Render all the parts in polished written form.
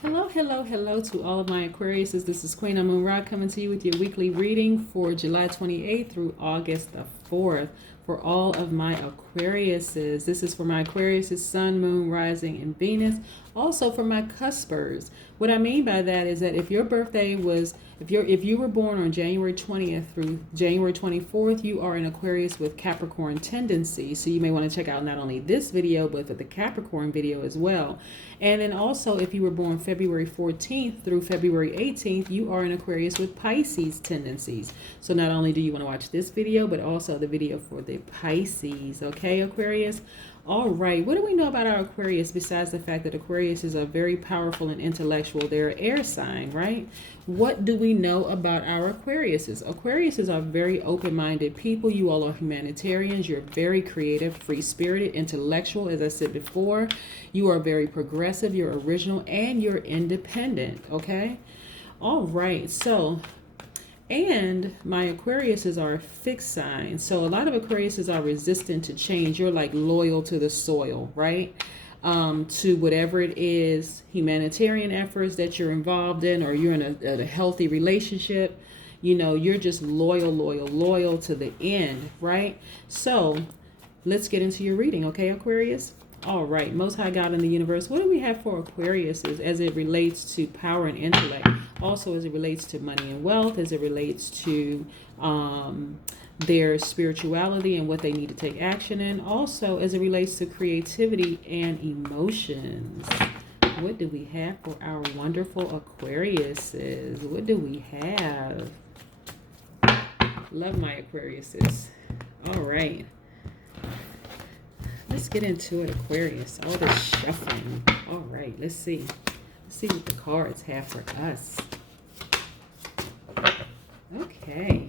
Hello, hello, hello to all of my Aquariuses. This is Queen Amun Ra coming to you with your weekly reading for July 28th through August the 4th for all of my Aquariuses. This is for my Aquariuses, Sun, Moon, Rising, and Venus. Also for my cuspers. What I mean by that is that if your birthday was, if you were born on January 20th through January 24th, you are an Aquarius with Capricorn tendency. So you may want to check out not only this video, but for the Capricorn video as well. And then also, if you were born February 14th through February 18th, you are an Aquarius with Pisces tendencies. So not only do you want to watch this video, but also the video for the Pisces. Okay, Aquarius? All right, what do we know about our Aquarius besides the fact that Aquarius is a very powerful and intellectual? They're an air sign, right? What do we know about our Aquariuses? Aquariuses are very open-minded people. You all are humanitarians. You're very creative, free-spirited, intellectual, as I said before. You are very progressive, you're original, and you're independent, okay? All right, so... And my Aquariuses are fixed signs. So a lot of Aquariuses are resistant to change. You're like loyal to the soil, right? To whatever it is, humanitarian efforts that you're involved in, or you're in a healthy relationship. You know, you're just loyal to the end, right? So let's get into your reading, okay, Aquarius? All right, Most High God in the universe, what do we have for Aquariuses as it relates to power and intellect? Also, as it relates to money and wealth, as it relates to their spirituality and what they need to take action in. Also, as it relates to creativity and emotions. What do we have for our wonderful Aquariuses? What do we have? Love my Aquariuses. All right. Let's get into it, Aquarius. All this shuffling. All right, let's see. Let's see what the cards have for us. Okay.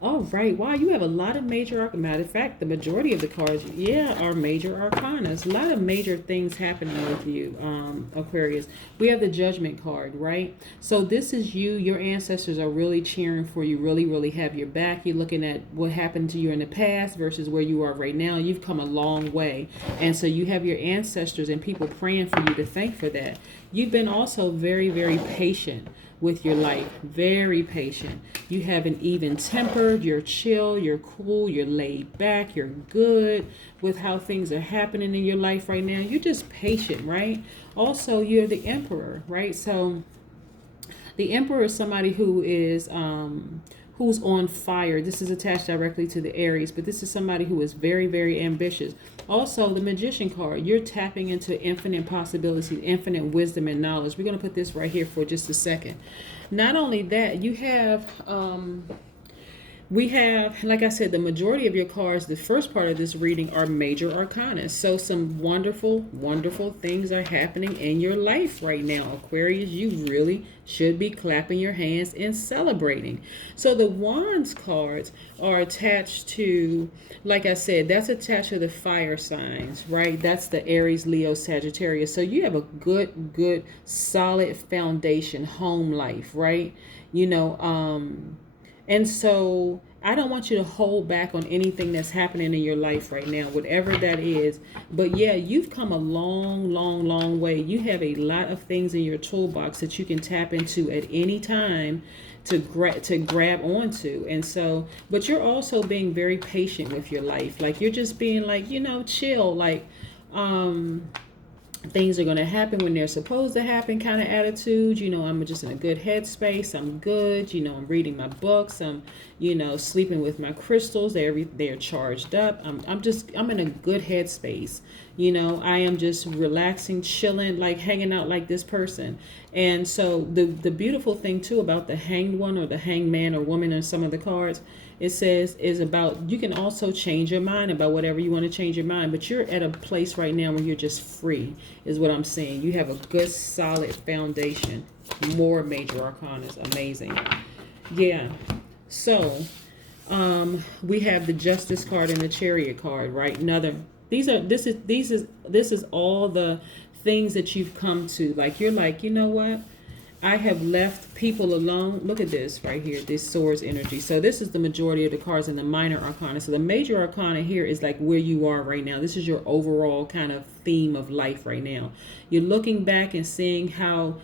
All right. Wow, you have a lot of major arcana. Matter of fact, the majority of the cards, are major arcanas. A lot of major things happening with you, Aquarius. We have the Judgment card, right? So this is you. Your ancestors are really cheering for you, really have your back. You're looking at what happened to you in the past versus where you are right now. You've come a long way. And so you have your ancestors and people praying for you to thank for that. You've been also very patient with your life, very patient. You have an even temper, you're chill, you're cool, you're laid back, you're good with how things are happening in your life right now. You're just patient, right? Also, you're the Emperor, right? So the Emperor is somebody who is who's on fire. This is attached directly to the Aries, but this is somebody who is very ambitious. Also, the Magician card, you're tapping into infinite possibilities, infinite wisdom and knowledge. We're going to put this right here for just a second. Not only that, you have... we have, like I said, the majority of your cards, the first part of this reading are major arcana. So some wonderful things are happening in your life right now, Aquarius. You really should be clapping your hands and celebrating. So the Wands cards are attached to, like I said, that's attached to the fire signs, right? That's the Aries, Leo, Sagittarius. So you have a good, solid foundation, home life, right? And so I don't want you to hold back on anything that's happening in your life right now, whatever that is. But yeah, you've come a long way. You have a lot of things in your toolbox that you can tap into at any time to grab onto. And so, but you're also being very patient with your life. Like you're just being like, chill, like, things are going to happen when they're supposed to happen kind of attitude. I'm just in a good headspace. I'm good. I'm reading my books. I'm, sleeping with my crystals. They're charged up. I'm in a good headspace. I am just relaxing, chilling, like hanging out like this person. And so the beautiful thing too about the hanged one or the hanged man or woman on some of the cards, it says is about, you can also change your mind about whatever you want to change your mind, but you're at a place right now where you're just free, is what I'm saying. You have a good, solid foundation. More major arcanas. Amazing. Yeah. So, we have the Justice card and the Chariot card, right? This is all the things that you've come to. Like, you're like, you know what? I have left people alone. Look at this right here, this swords energy. So this is the majority of the cards in the minor arcana. So the major arcana here is like where you are right now. This is your overall kind of theme of life right now. You're looking back and seeing how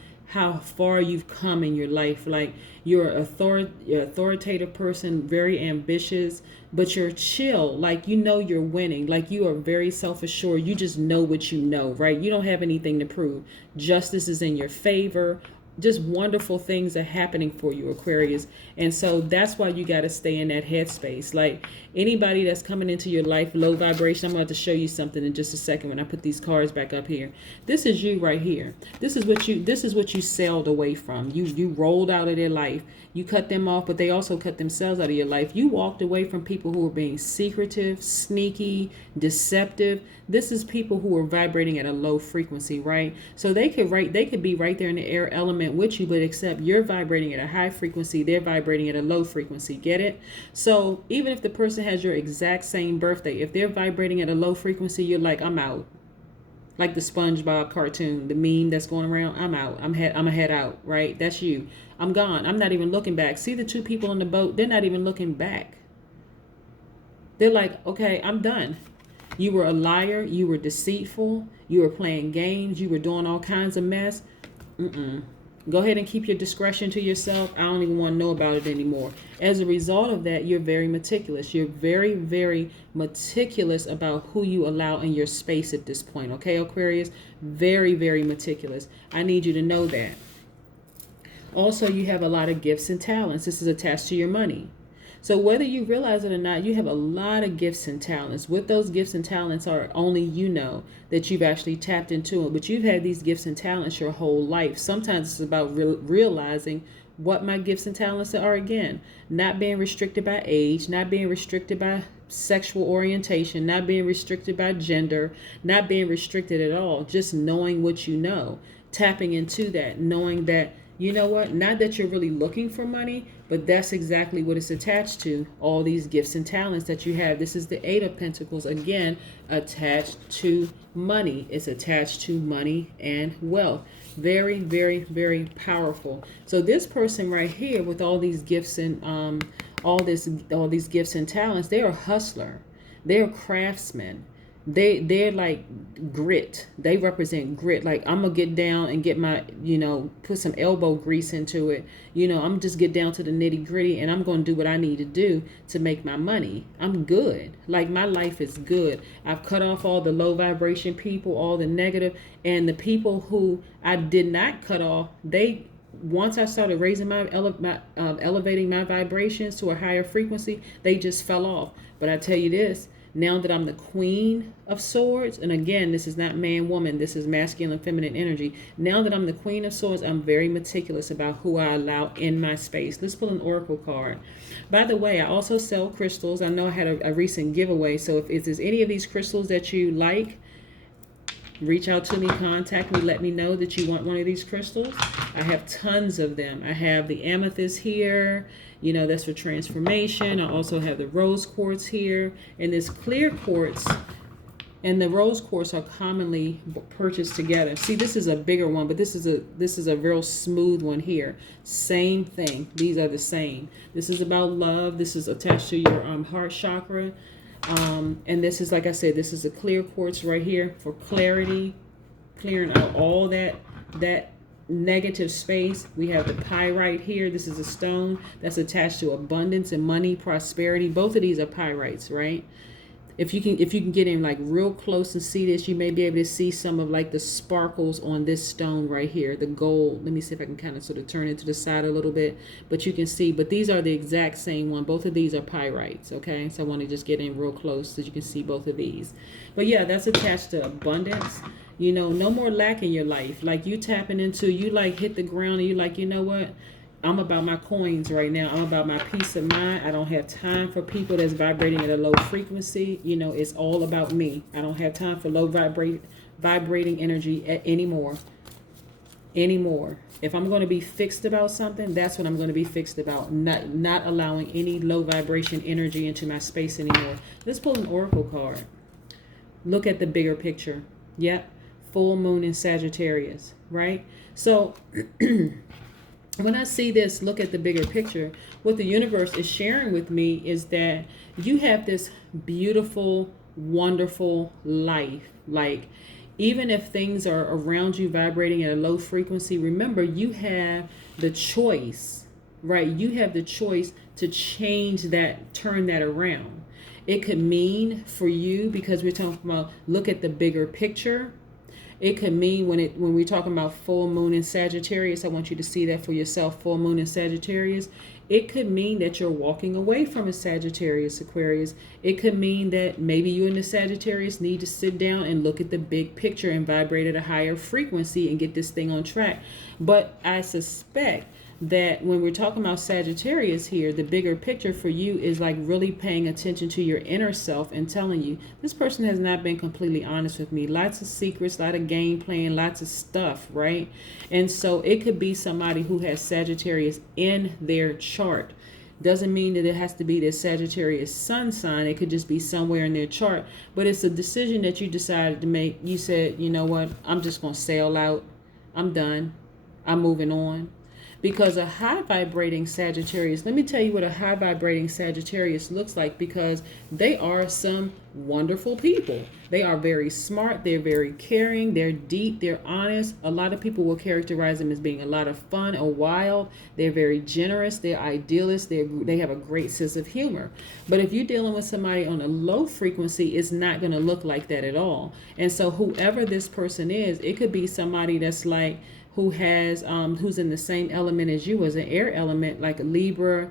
far you've come in your life. Like you're an authoritative person, very ambitious, but you're chill. Like, you know, you're winning. Like, you are very self-assured. You just know what you know, right? You don't have anything to prove. Justice is in your favor. Just wonderful things are happening for you, Aquarius. And so that's why you got to stay in that headspace. Like, anybody that's coming into your life low vibration, I'm about to show you something in just a second when I put these cards back up here. This is you right here. This is what you sailed away from. You rolled out of their life. You cut them off, but they also cut themselves out of your life. You walked away from people who were being secretive, sneaky, deceptive. This is people who are vibrating at a low frequency, right? So they could be right there in the air element with you, but except you're vibrating at a high frequency, they're vibrating at a low frequency. Get it? So even if the person has your exact same birthday, if they're vibrating at a low frequency, you're like, I'm out. Like the SpongeBob cartoon, the meme that's going around, I'm out. I'm a head out, right? That's you. I'm gone. I'm not even looking back. See the two people on the boat? They're not even looking back. They're like, okay, I'm done. You were a liar. You were deceitful. You were playing games. You were doing all kinds of mess. Go ahead and keep your discretion to yourself. I don't even want to know about it anymore. As a result of that, you're very meticulous. You're very, very meticulous about who you allow in your space at this point. Okay, Aquarius? Very, very meticulous. I need you to know that. Also, you have a lot of gifts and talents. This is attached to your money. So whether you realize it or not, you have a lot of gifts and talents. What those gifts and talents are, only you know that you've actually tapped into it. But you've had these gifts and talents your whole life. Sometimes it's about realizing what my gifts and talents are again. Not being restricted by age, not being restricted by sexual orientation, not being restricted by gender, not being restricted at all. Just knowing what you know. Tapping into that, knowing that, you know what, not that you're really looking for money, but that's exactly what it's attached to. All these gifts and talents that you have. This is the Eight of Pentacles, again, attached to money. It's attached to money and wealth. Very, very, very powerful. So this person right here with all these gifts and all these gifts and talents, they're a hustler. They're a craftsman. They're like grit. They represent grit. Like, I'm gonna get down and get my, put some elbow grease into it. I'm just get down to the nitty gritty, and I'm gonna do what I need to do to make my money. I'm good. Like, my life is good. I've cut off all the low vibration people, all the negative, and the people who I did not cut off, once I started raising elevating my vibrations to a higher frequency, they just fell off. But I tell you this, now that I'm the Queen of Swords, and again, this is not man, woman, this is masculine, feminine energy. Now that I'm the Queen of Swords, I'm very meticulous about who I allow in my space. Let's pull an oracle card. By the way, I also sell crystals. I know I had a recent giveaway, so if there's any of these crystals that you like, reach out to me, contact me, let me know that you want one of these crystals. I have tons of them. I have the amethyst here, that's for transformation. I also have the rose quartz here, and this clear quartz and the rose quartz are commonly purchased together. See, this is a bigger one, but this is a real smooth one here. Same thing. These are the same. This is about love. This is attached to your heart chakra. And this is, like I said, this is a clear quartz right here for clarity, clearing out all that negative space. We have the pyrite here. This is a stone that's attached to abundance and money, prosperity. Both of these are pyrites, right? If you can get in like real close and see this, you may be able to see some of like the sparkles on this stone right here, the gold. Let me see if I can kind of sort of turn it to the side a little bit, but you can see, but these are the exact same one. Both of these are pyrites, okay? So I want to just get in real close so you can see both of these. But yeah, that's attached to abundance. No more lack in your life. Like, you tapping into, you like hit the ground and you like, you know what? I'm about my coins right now. I'm about my peace of mind. I don't have time for people that's vibrating at a low frequency. It's all about me. I don't have time for low vibrating energy anymore. If I'm going to be fixed about something, that's what I'm going to be fixed about. Not allowing any low vibration energy into my space anymore. Let's pull an oracle card. Look at the bigger picture. Yep. Full moon in Sagittarius, right? So when I see this, look at the bigger picture, what the universe is sharing with me is that you have this beautiful, wonderful life. Like, even if things are around you vibrating at a low frequency, remember you have the choice, right? You have the choice to change that, turn that around. It could mean for you, because we're talking about look at the bigger picture. It could mean when we're talking about full moon in Sagittarius, I want you to see that for yourself, full moon in Sagittarius. It could mean that you're walking away from a Sagittarius, Aquarius. It could mean that maybe you and the Sagittarius need to sit down and look at the big picture and vibrate at a higher frequency and get this thing on track. But I suspect that when we're talking about Sagittarius here, the bigger picture for you is like really paying attention to your inner self and telling you, this person has not been completely honest with me. Lots of secrets, a lot of game playing, lots of stuff, right? And so it could be somebody who has Sagittarius in their chart. Doesn't mean that it has to be their Sagittarius sun sign. It could just be somewhere in their chart. But it's a decision that you decided to make. You said, you know what, I'm just going to sail out. I'm done. I'm moving on. Because a high vibrating Sagittarius, let me tell you what a high vibrating Sagittarius looks like, because they are some wonderful people. They are very smart. They're very caring. They're deep. They're honest. A lot of people will characterize them as being a lot of fun or wild. They're very generous. They're idealists. They have a great sense of humor. But if you're dealing with somebody on a low frequency, it's not going to look like that at all. And so whoever this person is, it could be somebody that's like, who has who's in the same element as you, as an air element, like a Libra,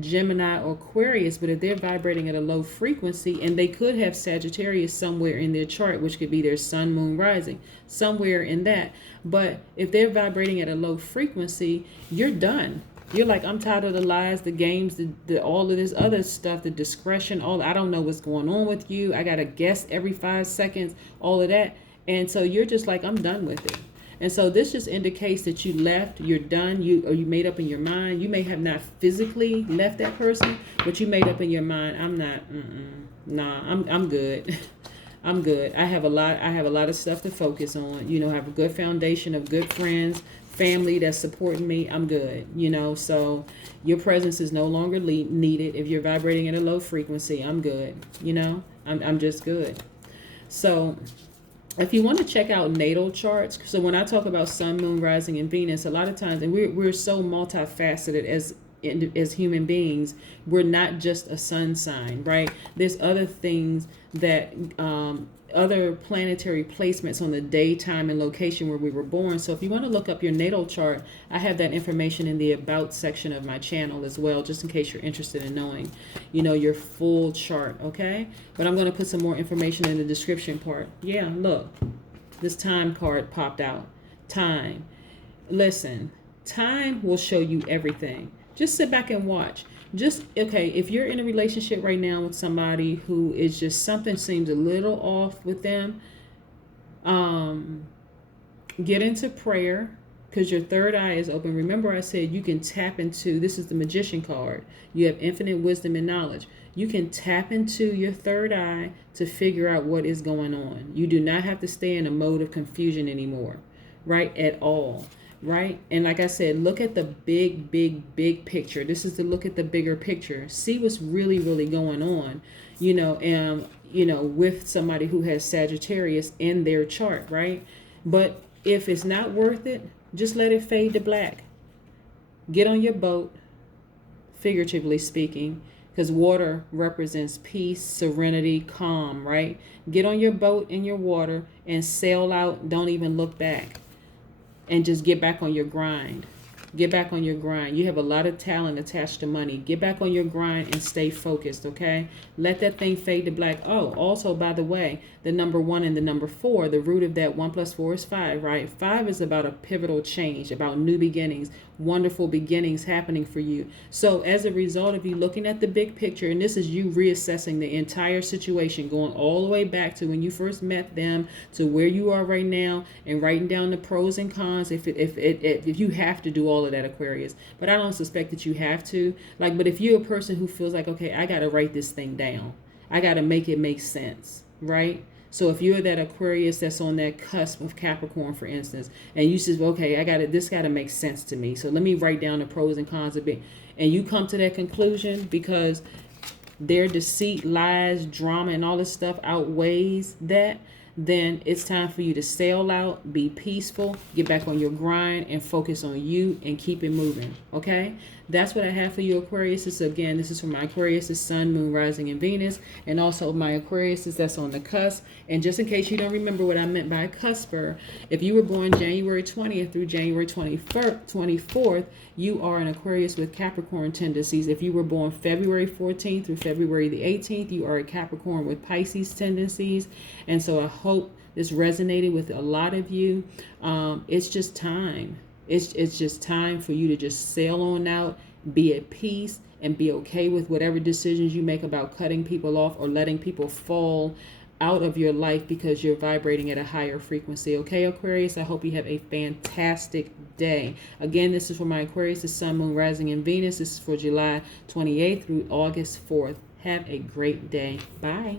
Gemini, or Aquarius. But if they're vibrating at a low frequency, and they could have Sagittarius somewhere in their chart, which could be their sun, moon, rising, somewhere in that. But if they're vibrating at a low frequency, you're done. You're like, I'm tired of the lies, the games, the all of this other stuff, the discretion, I don't know what's going on with you. I got to guess every 5 seconds, all of that. And so you're just like, I'm done with it. And so this just indicates that you left, you're done, you made up in your mind. You may have not physically left that person, but you made up in your mind, I'm not, I'm good. I'm good. I have a lot of stuff to focus on. I have a good foundation of good friends, family that's supporting me. I'm good. So your presence is no longer needed. If you're vibrating at a low frequency, I'm good. I'm just good. So if you want to check out natal charts, so when I talk about sun, moon, rising, and Venus, a lot of times, and we're so multifaceted as human beings, we're not just a sun sign, right? There's other things that other planetary placements on the day, time, and location where we were born. So if you want to look up your natal chart, I have that information in the about section of my channel as well, just in case you're interested in knowing, your full chart, okay? But I'm going to put some more information in the description part. Yeah, look, this time card popped out. Time. Listen, time will show you everything. Just sit back and watch. Okay, if you're in a relationship right now with somebody who is just, something seems a little off with them, get into prayer, because your third eye is open. Remember I said you can tap into, this is the Magician card. You have infinite wisdom and knowledge. You can tap into your third eye to figure out what is going on. You do not have to stay in a mode of confusion anymore, right? At all. Right? And like I said, look at the big picture. This is to look at the bigger picture. See what's really, really going on, with somebody who has Sagittarius in their chart, right? But if it's not worth it, just let it fade to black. Get on your boat, figuratively speaking, because water represents peace, serenity, calm, right? Get on your boat in your water and sail out. Don't even look back. And just get back on your grind. Get back on your grind. You have a lot of talent attached to money. Get back on your grind and stay focused, okay? Let that thing fade to black. Oh, also, by the way, the number 1 and the number 4, the root of that 1 + 4 is 5, right? 5 is about a pivotal change, about new beginnings, wonderful beginnings happening for you. So as a result of you looking at the big picture, and this is you reassessing the entire situation, going all the way back to when you first met them to where you are right now, and writing down the pros and cons, if you have to do all of that, Aquarius. But I don't suspect that you have to. But if you're a person who feels like, okay, I got to write this thing down. I got to make it make sense, right? So if you're that Aquarius that's on that cusp of Capricorn, for instance, and you says, okay, this got to make sense to me. So let me write down the pros and cons of it. And you come to that conclusion because their deceit, lies, drama, and all this stuff outweighs that, then it's time for you to sail out, be peaceful, get back on your grind, and focus on you and keep it moving. Okay? That's what I have for you, Aquarius. Again, this is for my Aquarius, Sun, Moon, Rising, and Venus, and also my Aquarius that's on the cusp. And just in case you don't remember what I meant by cusper, if you were born January 20th through January 24th, you are an Aquarius with Capricorn tendencies. If you were born February 14th through February the 18th, you are a Capricorn with Pisces tendencies. And so I hope this resonated with a lot of you. It's just time. It's just time for you to just sail on out, be at peace, and be okay with whatever decisions you make about cutting people off or letting people fall out of your life because you're vibrating at a higher frequency. Okay, Aquarius, I hope you have a fantastic day. Again, this is for my Aquarius, the Sun, Moon, Rising, and Venus. This is for July 28th through August 4th. Have a great day. Bye.